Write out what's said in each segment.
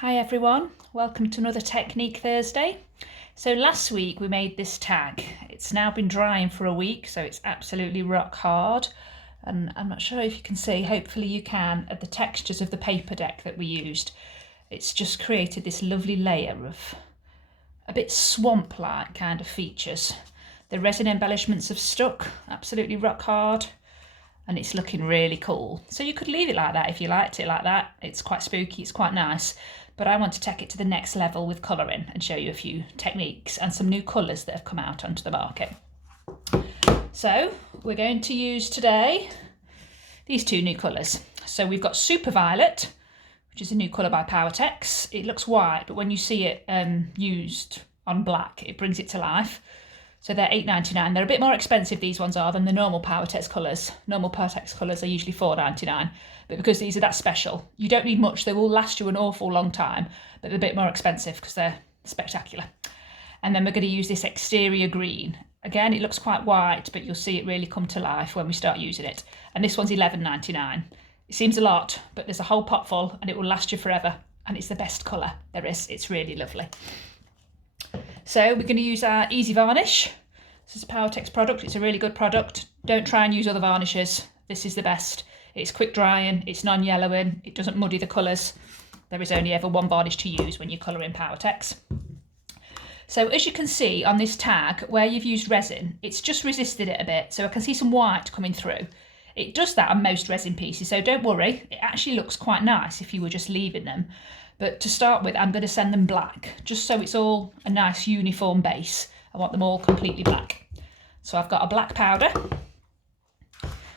Hi everyone, welcome to another Technique Thursday. So last week we made this tag. It's now been drying for a week, so it's absolutely rock hard. And I'm not sure if you can see, hopefully you can, at the textures of the paper deck that we used. It's just created this lovely layer of a bit swamp-like kind of features. The resin embellishments have stuck, absolutely rock hard. And it's looking really cool. So you could leave it like that if you liked it like that. It's quite spooky, it's quite nice. But I want to take it to the next level with colouring and show you a few techniques and some new colours that have come out onto the market. So we're going to use today these two new colours. So we've got Super Violet, which is a new colour by Powertex. It looks white, but when you see it used on black, it brings it to life. So they're $8.99. They're a bit more expensive, these ones are, than the normal Powertex colours. Normal Powertex colours are usually $4.99. But because these are that special, you don't need much. They will last you an awful long time, but they're a bit more expensive because they're spectacular. And then we're going to use this exterior green. Again, it looks quite white, but you'll see it really come to life when we start using it. And this one's $11.99. It seems a lot, but there's a whole pot full and it will last you forever. And it's the best colour there is. It's really lovely. So we're going to use our Easy Varnish. This is a Powertex product. It's a really good product. Don't try and use other varnishes. This is the best. It's quick drying, it's non-yellowing, it doesn't muddy the colours. There is only ever one varnish to use when you colour in Powertex. So as you can see on this tag, where you've used resin, it's just resisted it a bit. So I can see some white coming through. It does that on most resin pieces, so don't worry. It actually looks quite nice if you were just leaving them. But to start with, I'm going to send them black, just so it's all a nice uniform base. I want them all completely black. So I've got a black powder.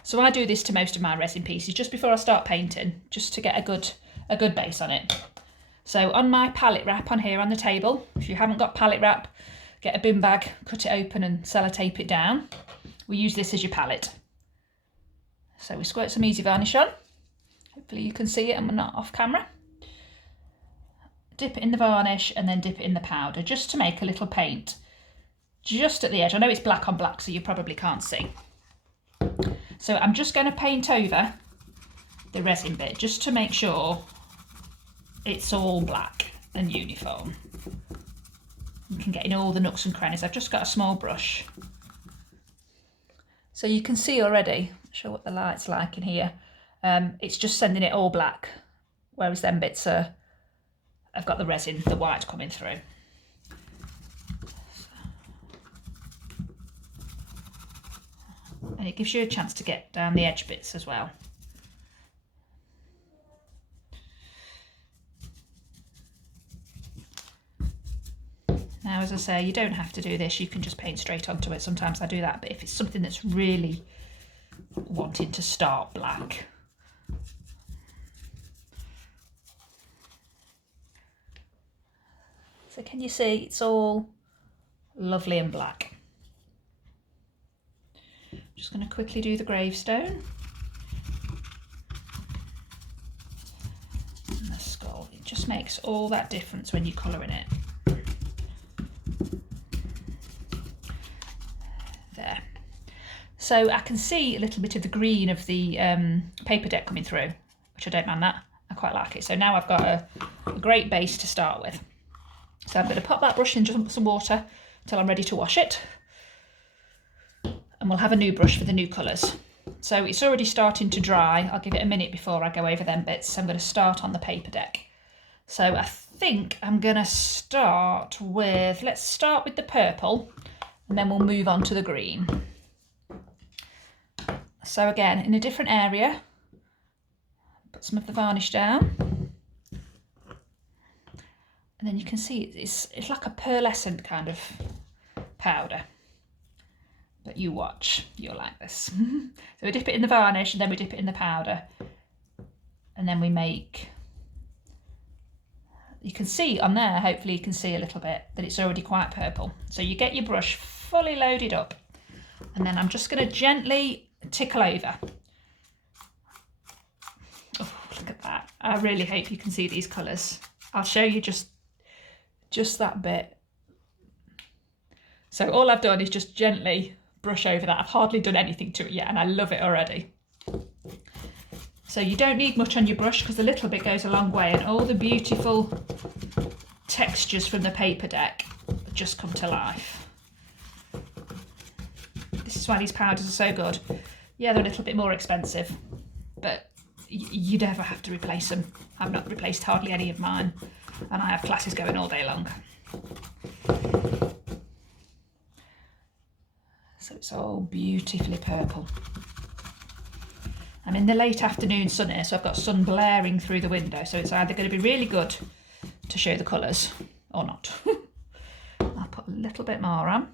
So I do this to most of my resin pieces just before I start painting, just to get a good base on it. So on my palette wrap on here on the table, if you haven't got palette wrap, get a bin bag, cut it open and sellotape it down. We use this as your palette. So we squirt some Easy Varnish on. Hopefully you can see it and we're not off camera. Dip it in the varnish and then dip it in the powder just to make a little paint just at the edge. I know it's black on black, so you probably can't see. So I'm just going to paint over the resin bit just to make sure it's all black and uniform. You can get in all the nooks and crannies. I've just got a small brush. So you can see already, show what the light's like in here. It's just sending it all black, whereas them bits are, I've got the resin, the white coming through. And it gives you a chance to get down the edge bits as well. Now, as I say, you don't have to do this. You can just paint straight onto it. Sometimes I do that, but if it's something that's really wanting to start black, so can you see it's all lovely and black? Just going to quickly do the gravestone and the skull. It just makes all that difference when you're colouring it. There. So I can see a little bit of the green of the paper deck coming through, which I don't mind that. I quite like it. So now I've got a great base to start with. So I'm going to pop that brush in just some water until I'm ready to wash it. And we'll have a new brush for the new colours. So it's already starting to dry. I'll give it a minute before I go over them bits. So I'm going to start on the paper deck. So I think I'm going to start with, let's start with the purple and then we'll move on to the green. So again, in a different area, put some of the varnish down. And then you can see it's like a pearlescent kind of powder. But you watch, you'll like this. So we dip it in the varnish and then we dip it in the powder. And then we make, you can see on there, hopefully you can see a little bit that it's already quite purple. So you get your brush fully loaded up. And then I'm just going to gently tickle over. Oh, look at that. I really hope you can see these colours. I'll show you just that bit. So all I've done is just gently brush over that. I've hardly done anything to it yet and I love it already. So you don't need much on your brush because a little bit goes a long way, and all the beautiful textures from the paper deck just come to life. This is why these powders are so good. Yeah, they're a little bit more expensive, but you never have to replace them. I've not replaced hardly any of mine, and I have classes going all day long. So it's all beautifully purple. I'm in the late afternoon sun here, so I've got sun blaring through the window, so it's either going to be really good to show the colours or not. I'll put a little bit more on.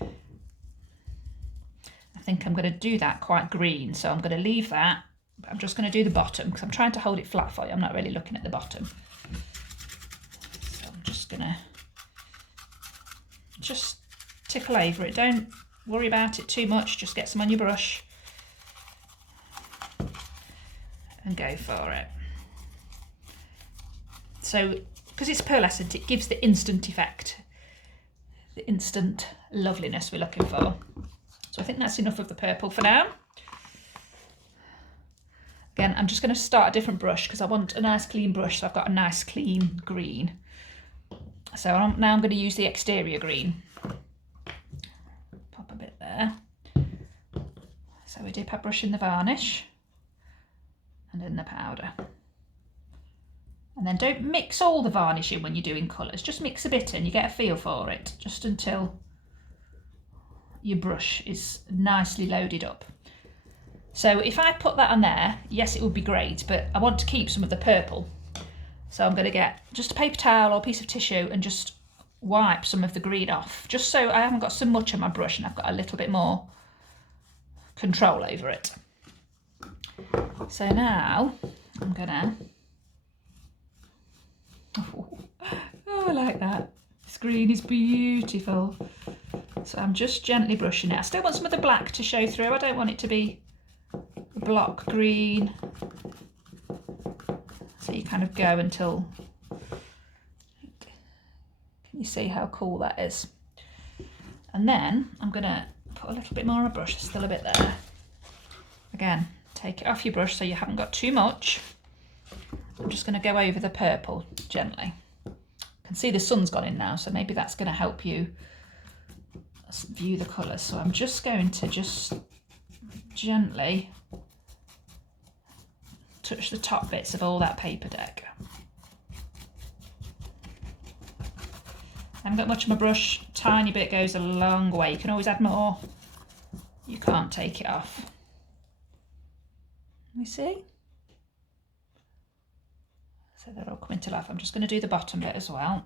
I think I'm going to do that quite green, so I'm going to leave that, but I'm just going to do the bottom because I'm trying to hold it flat for you. I'm not really looking at the bottom. So I'm just going to tickle over it. Don't worry about it too much, just get some on your brush and go for it. So because it's pearlescent, it gives the instant effect, the instant loveliness we're looking for. So I think that's enough of the purple for now. Again, I'm just going to start a different brush because I want a nice clean brush, so I've got a nice clean green. So now I'm going to use the exterior green. Pop a bit there. So we dip our brush in the varnish and in the powder. And then don't mix all the varnish in when you're doing colours, just mix a bit in, you get a feel for it, just until your brush is nicely loaded up. So if I put that on there, yes, it would be great, but I want to keep some of the purple. So I'm going to get just a paper towel or a piece of tissue and just wipe some of the green off, just so I haven't got so much on my brush and I've got a little bit more control over it. So now I'm gonna, oh, I like that. This green is beautiful. So I'm just gently brushing it. I still want some of the black to show through. I don't want it to be block green. So you kind of go until, can you see how cool that is? And then I'm gonna put a little bit more on a brush, there's still a bit there. Again, take it off your brush so you haven't got too much. I'm just gonna go over the purple gently. You can see the sun's gone in now, so maybe that's gonna help you view the colours. So I'm just going to gently touch the top bits of all that paper deck. I haven't got much of my brush, tiny bit goes a long way. You can always add more. You can't take it off. You see? So they're all coming to life. I'm just going to do the bottom bit as well.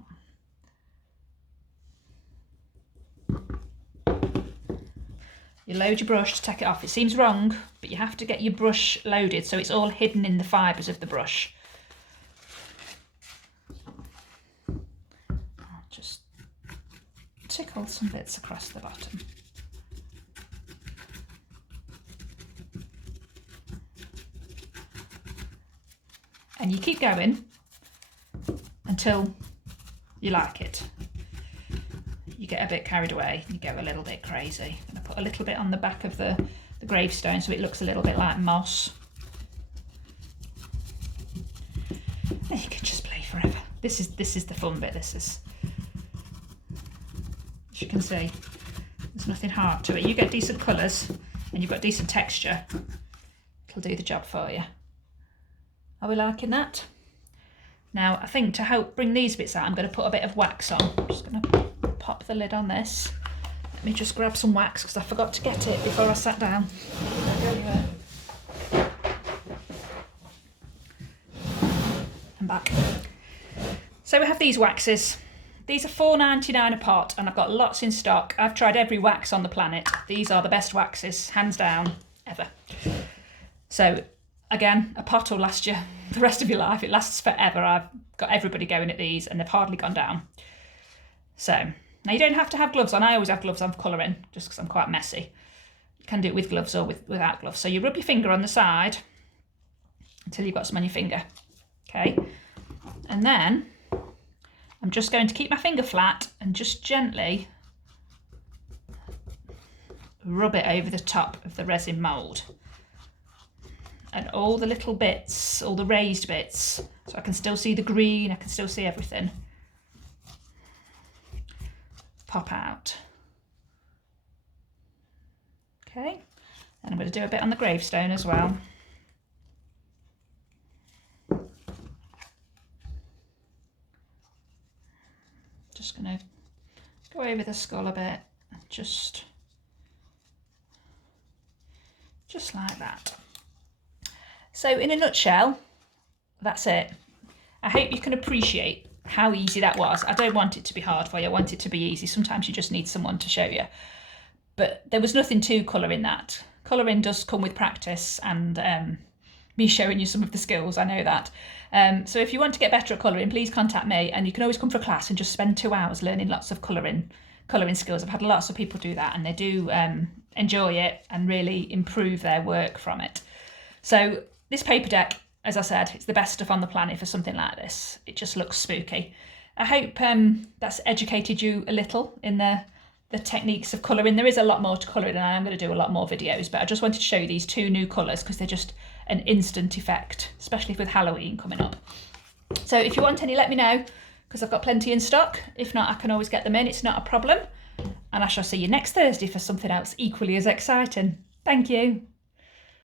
You load your brush to take it off. It seems wrong, but you have to get your brush loaded so it's all hidden in the fibres of the brush. I'll just tickle some bits across the bottom. And you keep going until you like it. You get a bit carried away, you go a little bit crazy. I'm going to put a little bit on the back of the gravestone so it looks a little bit like moss. And you can just play forever. This is the fun bit. This is, as you can see, there's nothing hard to it. You get decent colours and you've got decent texture, it'll do the job for you. Are we liking that? Now I think to help bring these bits out, I'm going to put a bit of wax on. I'm just going to pop the lid on this. Let me just grab some wax because I forgot to get it before I sat down. I'm back. So we have these waxes. These are $4.99 a pot and I've got lots in stock. I've tried every wax on the planet. These are the best waxes, hands down, ever. So again, a pot will last you the rest of your life. It lasts forever. I've got everybody going at these and they've hardly gone down. So now you don't have to have gloves on. I always have gloves on for colouring just because I'm quite messy. You can do it with gloves or without gloves. So you rub your finger on the side until you've got some on your finger. Okay. And then I'm just going to keep my finger flat and just gently rub it over the top of the resin mould. and all the little bits, all the raised bits, so I can still see the green, I can still see everything, pop out. Okay, and I'm going to do a bit on the gravestone as well. Just going to go over the skull a bit, just like that. So in a nutshell, that's it. I hope you can appreciate how easy that was. I don't want it to be hard for you, I want it to be easy. Sometimes you just need someone to show you. But there was nothing to colouring that. Colouring does come with practice and me showing you some of the skills, I know that. So if you want to get better at colouring, please contact me, and you can always come for a class and just spend 2 hours learning lots of colouring skills. I've had lots of people do that, and they do enjoy it and really improve their work from it. So this paper deck, as I said, it's the best stuff on the planet for something like this. It just looks spooky. I hope that's educated you a little in the techniques of colouring. There is a lot more to colouring, and I am going to do a lot more videos, but I just wanted to show you these 2 new colours because they're just an instant effect, especially with Halloween coming up. So if you want any, let me know, because I've got plenty in stock. If not, I can always get them in, it's not a problem. And I shall see you next Thursday for something else equally as exciting. Thank you.